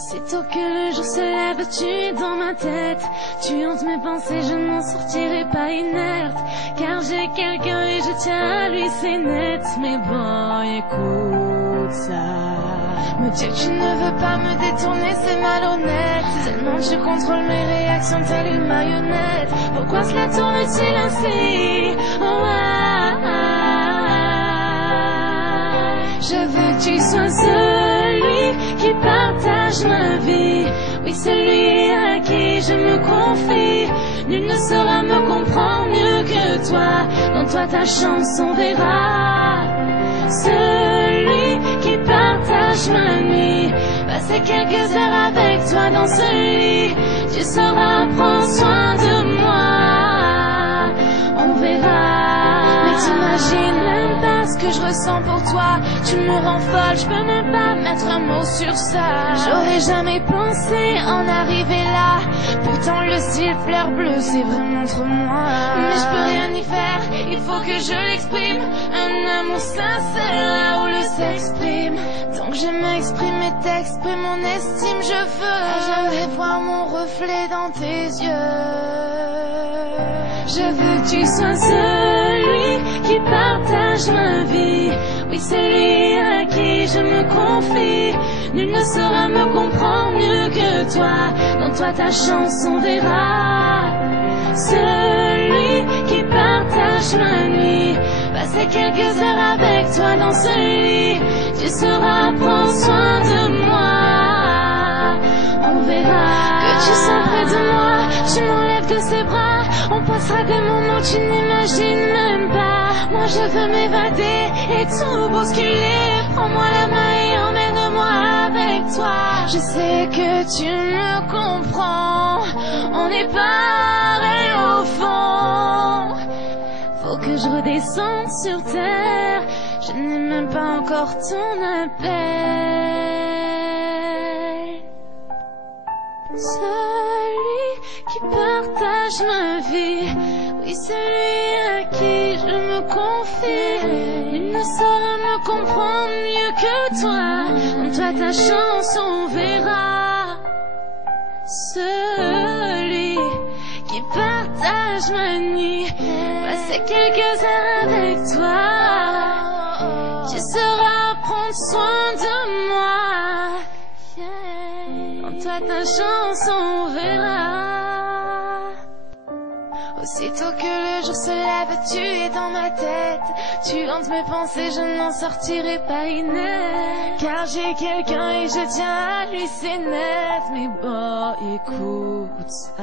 Aussitôt que le jour se lève, tu es dans ma tête. Tu hantes mes pensées, je n'en sortirai pas inerte. Car j'ai quelqu'un et je tiens à lui, c'est net. Mais bon, écoute ça. Me dire que tu ne veux pas me détourner, c'est malhonnête. Tellement tu contrôles mes réactions, telle une marionnette. Pourquoi cela tourne-t-il ainsi? Oh, je veux que tu sois celui qui partage ma vie. Oui, celui à qui je me confie. Nul ne saura me comprendre mieux que toi. Dans toi ta chance on verra. Celui qui partage ma nuit. Passer quelques heures avec toi dans ce lit. Tu sauras prendre soin de moi. On verra. Mais t'imagines même pas ce que je ressens pour toi. Tu me rends folle, je peux même pas mettre un mot sur ça. J'aurais jamais pensé en arriver là. Pourtant le ciel fleur bleu, c'est vraiment trop moi. Mais je peux rien y faire, il faut que je l'exprime. Un amour sincère là où le s'exprime. Donc je m'exprime et t'exprime mon estime. Je veux à jamais voir mon reflet dans tes yeux. Je veux que tu sois celui qui partage ma vie. Oui, celui à qui je me confie. Nul ne saura me comprendre mieux que toi. Dans toi ta chance on verra. Celui qui partage ma nuit. Passer quelques heures avec toi dans ce lit. Tu sauras prendre soin de moi. On verra. Que tu sois près de moi, tu m'enlèves de ses bras. On passera des moments que tu n'imagines même pas. Moi je veux m'évader et tout bousculer. Prends-moi la main et emmène-moi avec toi. Je sais que tu me comprends. On est pareil au fond. Faut que je redescende sur terre. Je n'ai même pas encore ton appel. Celui qui partage ma vie. Oui, celui à qui je me confie. Il ne saura me comprendre mieux que toi. En toi ta chance on verra. Celui qui partage ma nuit. Passer quelques heures avec toi. Tu sauras prendre soin de moi. En toi ta chance on verra. Aussitôt que le jour se lève, tu es dans ma tête. Tu hantes mes pensées, je n'en sortirai pas inerte. Car j'ai quelqu'un et je tiens à lui, c'est net. Mais bon, écoute ça.